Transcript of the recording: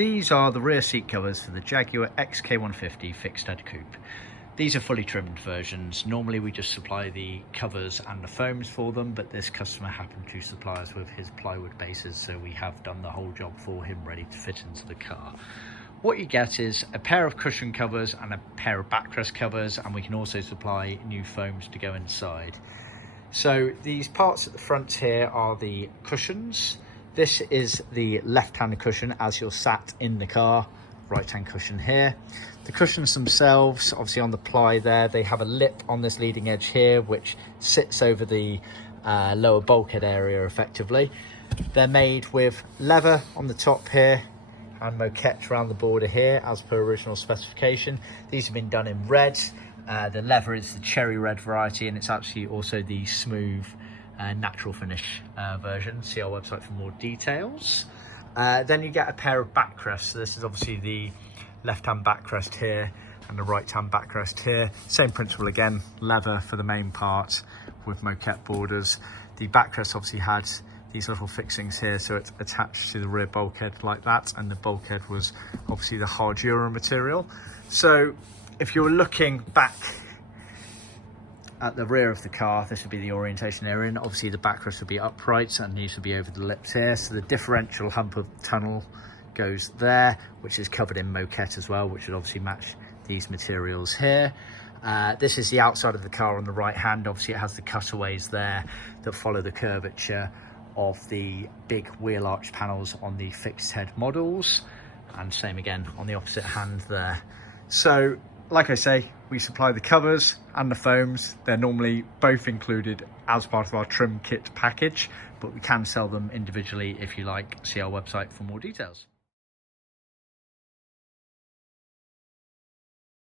these are the rear seat covers for the Jaguar XK150 fixed head coupe. These are fully trimmed versions. Normally we just supply the covers and the foams for them, but this customer happened to supply us with his plywood bases, so we have done the whole job for him, ready to fit into the car. What you get is a pair of cushion covers and a pair of backrest covers, and we can also supply new foams to go inside. So these parts at the front here are the cushions. This is the left-hand cushion as you're sat in the car, right-hand cushion here. The cushions themselves, obviously on the ply there, they have a lip on this leading edge here, which sits over the lower bulkhead area effectively. They're made with leather on the top here and moquette around the border here as per original specification. These have been done in red. The leather is the cherry red variety, and it's actually also the smooth natural finish version. See our website for more details. Then you get a pair of backrests. So this is obviously the left-hand backrest here and the right-hand backrest here. Same principle again, leather for the main part with moquette borders. The backrest obviously had these little fixings here, so it's attached to the rear bulkhead like that, and the bulkhead was obviously the hard Euro material. So if you're looking back at the rear of the car, this would be the orientation area, and obviously the backrest would be upright and these would be over the lips here. So the differential hump of tunnel goes there, which is covered in moquette as well, which would obviously match these materials here. This is the outside of the car on the right hand. Obviously it has the cutaways there that follow the curvature of the big wheel arch panels on the fixed head models, and same again on the opposite hand there. So like I say, we supply the covers and the foams. They're normally both included as part of our trim kit package, but we can sell them individually if you like. See our website for more details.